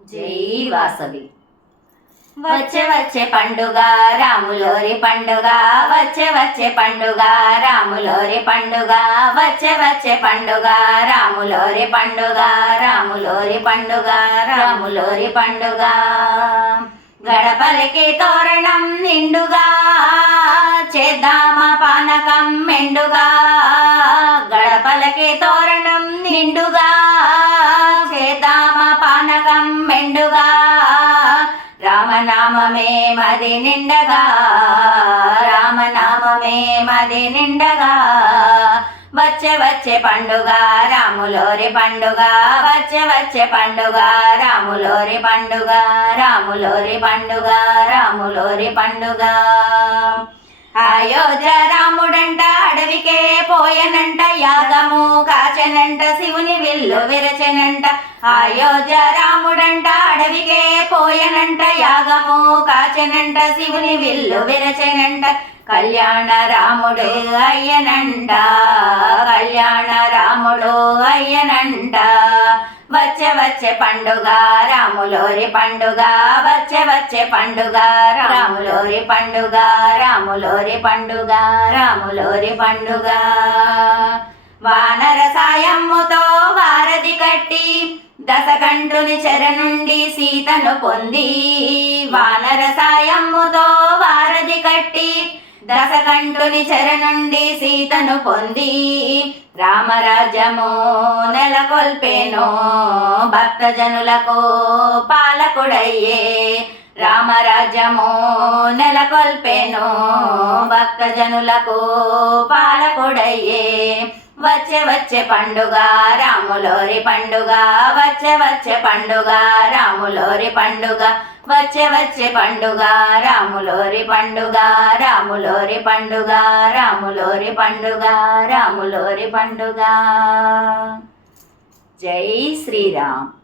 జై వాసవి. వచ్చే వచ్చే పండుగ రాములోరి పండుగ, వచ్చే వచ్చే పండుగ రాములోరి పండుగ, వచ్చే వచ్చే పండుగ రాములోరి పండుగ, రాములోరి పండుగ, రాములోరి పండుగ. గడపలకి తోరణం నిండుగా, చేద్దామా పానకం మెండుగా. గడపలకి తోరణం నిండుగా, చేద్దామా పానకం మెండుగా. రామనామమే మది నిండగా, రామనామమే మది నిండగా. వచ్చే వచ్చే పండుగ రాములోరి పండుగ, వచ్చే వచ్చే పండుగ రాములోరి పండుగ, రాములోరి పండుగ, రాములోరి పండుగ. అయోధ్య రాముడంట అడవికే పోయనంట, యాగము కాచనంట, శివుని విల్లు విరచనంట. అయోధ్య రాముడంట అడవికే పోయనంట, యాగము కాచనంట, శివుని విల్లు విరచనంట. కళ్యాణ రాముడు అయ్యనంట, కళ్యాణ రాముడు అయ్యనంట. వచ్చే వచ్చే పండుగ రాములోరి పండుగ, వచ్చే వచ్చే పండుగ రాములోరి పండుగ, రాములోరి పండుగ, రాములోరి పండుగ. వానర సాయమ్ముతో వారధి కట్టి, దశకంఠుని చెర నుండి సీతను పొంది. వానర సాయమ్ముతో వారధి కట్టి, దశకంఠుని చెర నుండి సీతను పొంది. రామరాజ్యము నెలకొల్పేనో, భక్తజనులకు పాలకుడయ్యే. రామరాజ్యము నెలకొల్పేనో, భక్తజనులకు పాలకుడయ్యే. వచ్చే వచ్చే పండుగ రాములోరి పండుగ, వచ్చే వచ్చే పండుగ రాములోరి పండుగ, వచ్చే వచ్చే పండుగ రాములోరి పండుగ, రాములోరి పండుగ, రాములోరి పండుగ, రాములోరి పండుగ. జై శ్రీరామ్.